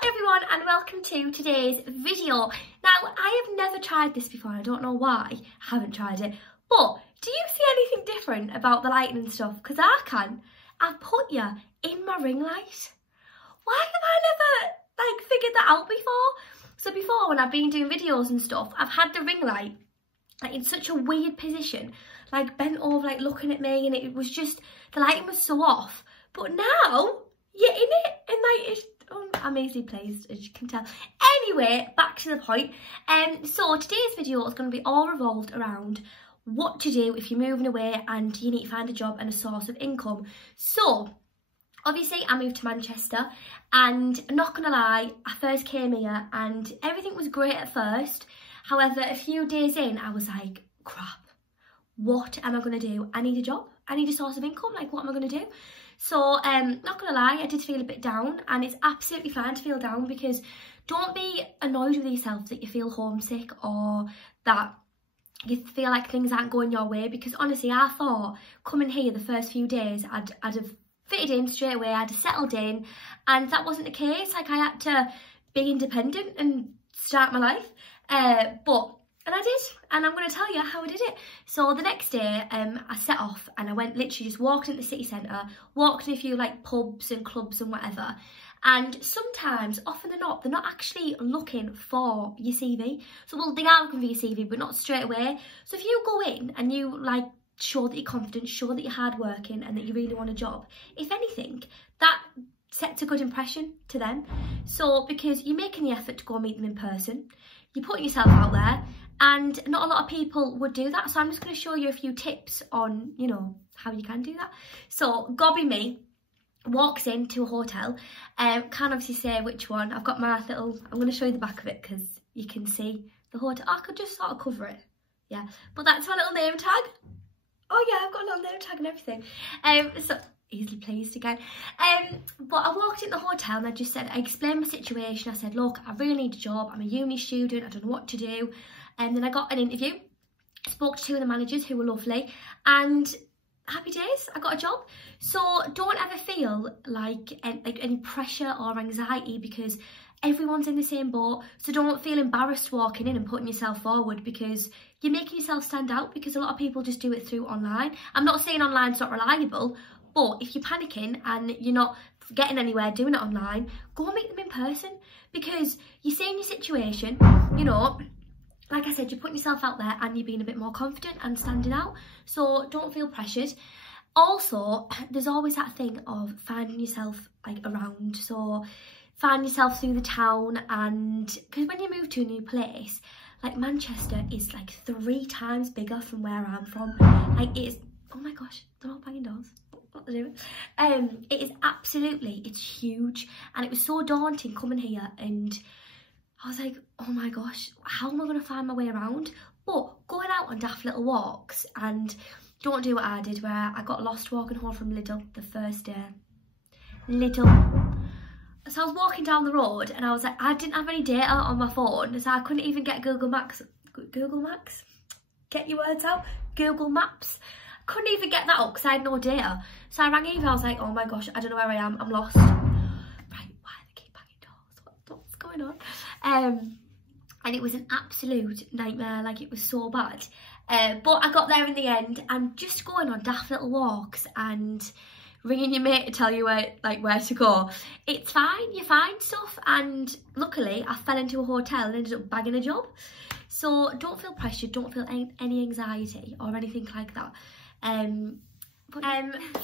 Hello everyone and welcome to today's video. Now I have never tried this before, I don't know why I haven't tried it, but do you see anything different about the lighting and stuff? Because I can. I've put you in my ring light. Why have I never figured that out before? So before, when I've been doing videos and stuff, I've had the ring light in such a weird position, bent over looking at me, and it was just, the lighting was so off. But now you're in it and it's, I'm easily pleased, as you can tell. Anyway, back to the point. So today's video is going to be all revolved around what to do if you're moving away and you need to find a job and a source of income. So obviously I moved to Manchester, and I'm not gonna lie, I first came here and everything was great at first. However, a few days in, I was like, crap, what am I gonna do? I need a job, I need a source of income, what am I gonna do? So, not gonna lie, I did feel a bit down, and it's absolutely fine to feel down, because don't be annoyed with yourself that you feel homesick or that you feel like things aren't going your way, because honestly, I thought coming here the first few days, I'd have fitted in straight away, I'd have settled in, and that wasn't the case. I had to be independent and start my life, and I did, and I'm going to tell you how I did it. So the next day, I set off and I went literally just walking in the city centre, walked in a few pubs and clubs and whatever. And sometimes, often than not, they're not actually looking for your CV. So, well, they are looking for your CV, but not straight away. So if you go in and you show that you're confident, show that you're hardworking and that you really want a job, if anything, that sets a good impression to them. So because you're making the effort to go meet them in person, you're putting yourself out there, and not a lot of people would do that. So I'm just going to show you a few tips on, how you can do that. So Gobby me walks into a hotel, can't obviously say which one. I've got my little, I'm going to show you the back of it because you can see the hotel. I could just sort of cover it, yeah, but that's my little name tag. Oh yeah, I've got a little name tag and everything. So easily pleased again. But I walked in the hotel and I explained my situation. I said, look, I really need a job. I'm a uni student. I don't know what to do. And then I got an interview. Spoke to two of the managers who were lovely, and happy days, I got a job. So don't ever feel any pressure or anxiety, because everyone's in the same boat. So don't feel embarrassed walking in and putting yourself forward, because you're making yourself stand out, because a lot of people just do it through online. I'm not saying online's not reliable, but if you're panicking and you're not getting anywhere doing it online, go meet them in person, because you're seeing your situation, like I said, you're putting yourself out there and you're being a bit more confident and standing out. So don't feel pressured. Also, there's always that thing of finding yourself around. So find yourself through the town, and because when you move to a new place, Manchester is 3 times bigger from where I'm from. It is, oh my gosh, they're all banging doors. What they're doing. It is absolutely, it's huge, and it was so daunting coming here, and I was like, oh my gosh, how am I going to find my way around? But going out on daft little walks, and don't do what I did, where I got lost walking home from Lidl the first day. Lidl. So I was walking down the road, and I was I didn't have any data on my phone, so I couldn't even get Google Maps. Google Maps? Get your words out. Google Maps. I couldn't even get that up because I had no data. So I rang Eva, I was like, oh my gosh, I don't know where I am, I'm lost. Right, why do they keep banging doors? What's going on? And it was an absolute nightmare, it was so bad. But I got there in the end, and just going on daft little walks and ringing your mate to tell you where to go. It's fine, you find stuff, and luckily I fell into a hotel and ended up bagging a job. So don't feel pressured, don't feel any anxiety or anything like that.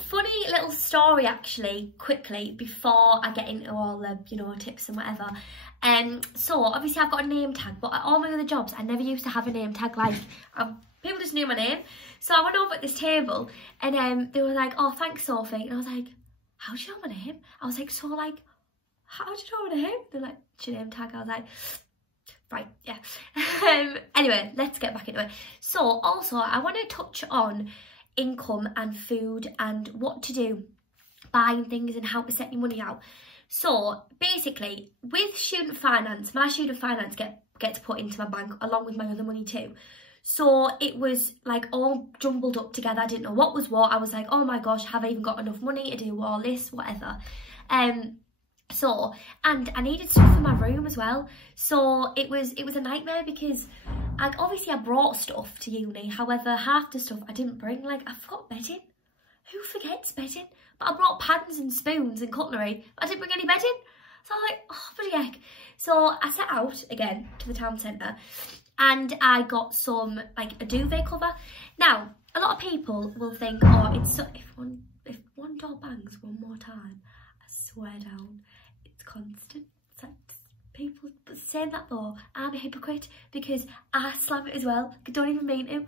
Funny little story actually, quickly, before I get into all the tips and whatever. So obviously I've got a name tag, but at all my other jobs I never used to have a name tag. People just knew my name. So I went over at this table, and they were like, oh, thanks Sophie, and I was like, how do you know my name? I was like, so how do you know my name? They're like, it's your name tag. I was like, right, yeah. Anyway, let's get back into it. So also I want to touch on income and food and what to do, buying things and how to set your money out. So basically, with student finance, my student finance gets put into my bank along with my other money too. So it was all jumbled up together. I didn't know what was what. I was like, oh my gosh, have I even got enough money to do all this, whatever. So, and I needed stuff for my room as well. So it was a nightmare because obviously I brought stuff to uni. However, half the stuff I didn't bring. Like, I forgot bedding. Who forgets bedding? But I brought pans and spoons and cutlery. But I didn't bring any bedding. So I was like, oh, bloody heck. So I set out again to the town centre and I got some, like, a duvet cover. Now, a lot of people will think, oh, it's so, if one door bangs one more time, I swear down, it's constant. It's like, people saying that though, I'm a hypocrite because I slam it as well. I don't even mean to.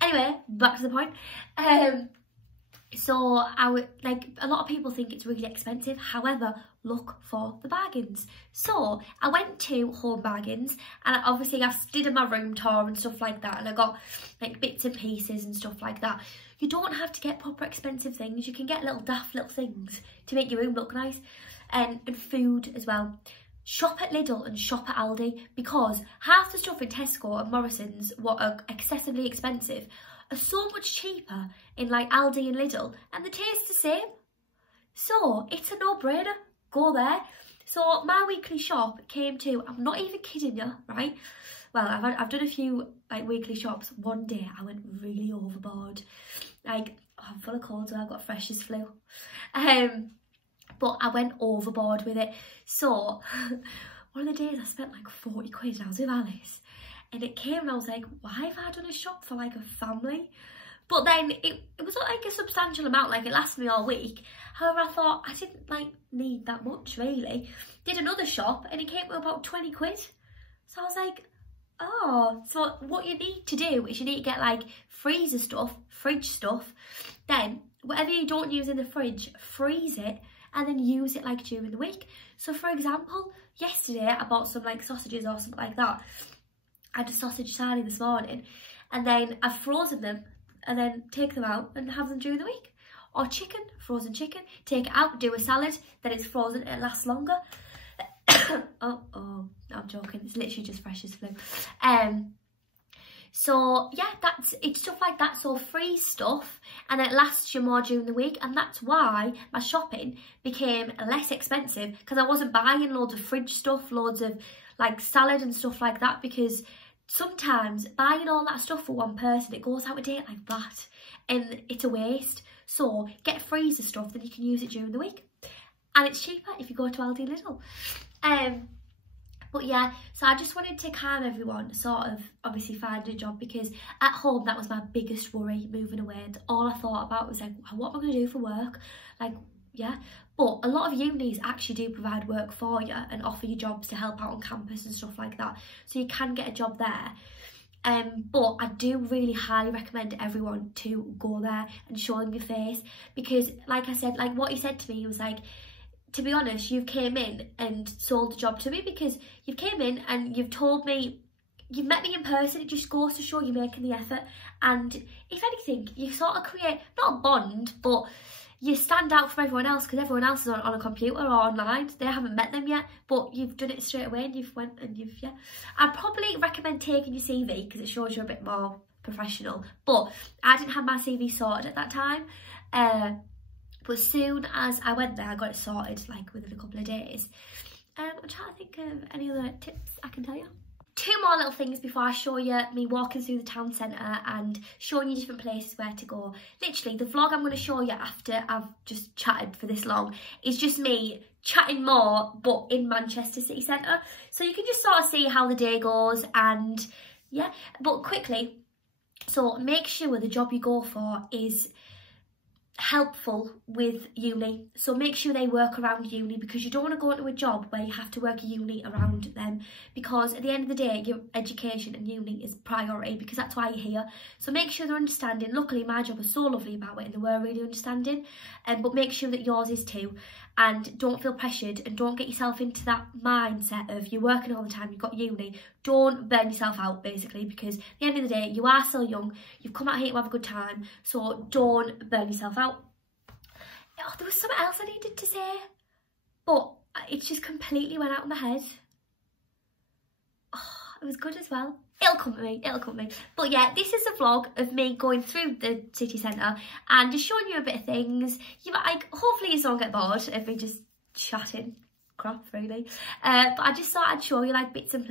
Anyway, back to the point. So I would, like, a lot of people think it's really expensive. However, look for the bargains. So I went to Home Bargains and obviously I did my room tour and stuff like that, and I got like bits and pieces and stuff like that. You don't have to get proper expensive things. You can get little daft little things to make your room look nice, and food as well. Shop at Lidl and shop at Aldi, because half the stuff in Tesco and Morrison's, what are excessively expensive, are so much cheaper in like Aldi and Lidl, and the taste's the same. So it's a no-brainer. Go there. So my weekly shop came to, I'm not even kidding you, right? Well, I've done a few like weekly shops. One day I went really overboard. Like, oh, I'm full of colds and I've got freshest flu. But I went overboard with it. So one of the days I spent like 40 quid and I was with Alice. And it came and I was like, why have I done a shop for like a family? But then it was not like a substantial amount, like it lasted me all week. However, I thought I didn't like need that much really. Did another shop and it came to about 20 quid. So I was like, oh, so what you need to do is you need to get like freezer stuff, fridge stuff. Then whatever you don't use in the fridge, freeze it and then use it like during the week. So for example, yesterday I bought some like sausages or something like that. I had a sausage sarnie this morning and then I've frozen them and then take them out and have them during the week. Or chicken, frozen chicken, take it out, do a salad, then it's frozen, it lasts longer. oh, I'm joking, it's literally just fresh as flu. So yeah, it's stuff like that. So freeze stuff and it lasts you more during the week, and that's why my shopping became less expensive, because I wasn't buying loads of fridge stuff, loads of like salad and stuff like that, because sometimes buying all that stuff for one person, it goes out of date like that and it's a waste. So get freezer stuff, then you can use it during the week, and it's cheaper if you go to Aldi and Lidl. But yeah, so I just wanted to calm everyone, sort of obviously find a job, because at home that was my biggest worry moving away, and all I thought about was like, what am I going to do for work? Like, yeah. But a lot of unis actually do provide work for you and offer you jobs to help out on campus and stuff like that, so you can get a job there. But I do really highly recommend everyone to go there and show them your face, because like I said, like what he said to me, he was like, to be honest, you've came in and sold the job to me, because you've came in and you've told me, you've met me in person. It just goes to show you're making the effort, and if anything, you sort of create, not a bond, but you stand out from everyone else, because everyone else is on a computer or online. They haven't met them yet, but you've done it straight away and you've went and you've, yeah. I'd probably recommend taking your CV, because it shows you're a bit more professional, but I didn't have my CV sorted at that time. But as soon as I went there, I got it sorted like within a couple of days. I'm trying to think of any other tips I can tell you. Two more little things before I show you me walking through the town centre and showing you different places where to go. Literally, the vlog I'm going to show you after I've just chatted for this long is just me chatting more, but in Manchester city centre. So you can just sort of see how the day goes, and yeah. But quickly, so make sure the job you go for is helpful with uni. So make sure they work around uni, because you don't want to go into a job where you have to work a uni around them, because at the end of the day your education and uni is priority, because that's why you're here. So make sure they're understanding. Luckily my job was so lovely about it and they were really understanding, but make sure that yours is too, and don't feel pressured and don't get yourself into that mindset of you're working all the time, you've got uni. Don't burn yourself out basically, because at the end of the day you are still young, you've come out here to have a good time, so don't burn yourself out. Oh, there was something else I needed to say, but it just completely went out of my head. Oh, it was good as well. It'll come to me, it'll come to me. But yeah, this is a vlog of me going through the city centre and just showing you a bit of things. You might, like, hopefully you don't get bored of me just chatting. crap really. But I just thought I'd show you like bits and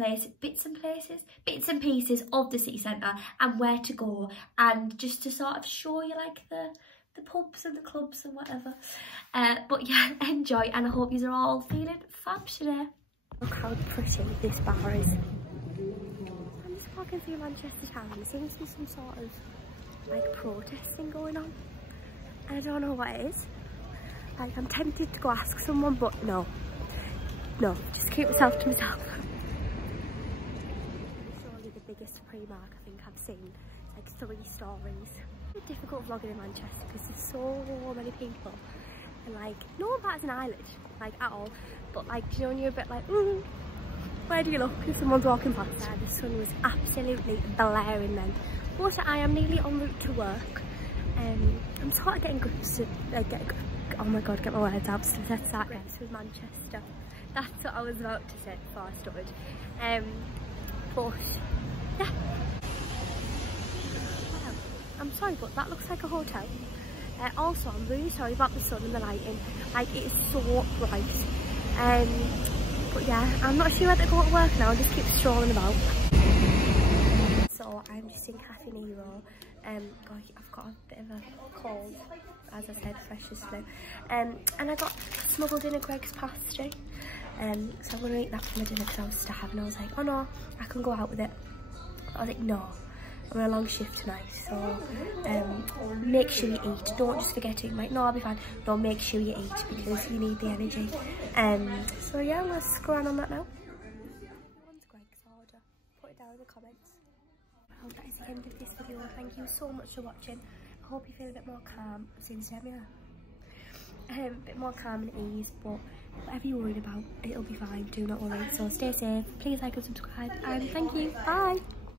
pieces of the city centre and where to go, and just to sort of show you like the pubs and the clubs and whatever. But yeah, enjoy, and I hope you are all feeling fab today. Look how pretty this bar is. I'm just walking through Manchester town and there seems to be some sort of like protesting going on. I don't know what it is. Like, I'm tempted to go ask someone, but no, just keep myself to myself. Surely the biggest Primark I think I've seen. It's like 3 stories. It's difficult vlogging in Manchester because there's so many people, and like no one bats an eyelid like at all, but like, you know, when you're a bit like, where do you look if someone's walking past? The sun was absolutely blaring then, but I am nearly en route to work. I'm sort of getting grips to oh my god, get my words out. So that's that grips with Manchester. That's what I was about to say before I started. But yeah. I'm sorry, but that looks like a hotel. Also, I'm really sorry about the sun and the lighting. Like, it is so bright. But yeah, I'm not sure where to go to work now. I just keep strolling about. So I'm just in Cafe Nero. God, I've got a bit of a cold, as I said, fresh as flu. And I got smuggled in a Greg's pasty. So I'm gonna eat that for my dinner because I was starving. I was like, oh no, I can go out with it. I was like, no, I'm on a long shift tonight, so make sure you eat. Don't just forget to eat. Like, no, I'll be fine. No, make sure you eat because you need the energy. So yeah, let's go on that now. What's Greg's order? Put it down in the comments. Well, that is the end of this video. Thank you so much for watching. I hope you feel a bit more calm since a bit more calm and ease, but whatever you're worried about, it'll be fine. Do not worry. So stay safe. Please like and subscribe, and thank you. Bye.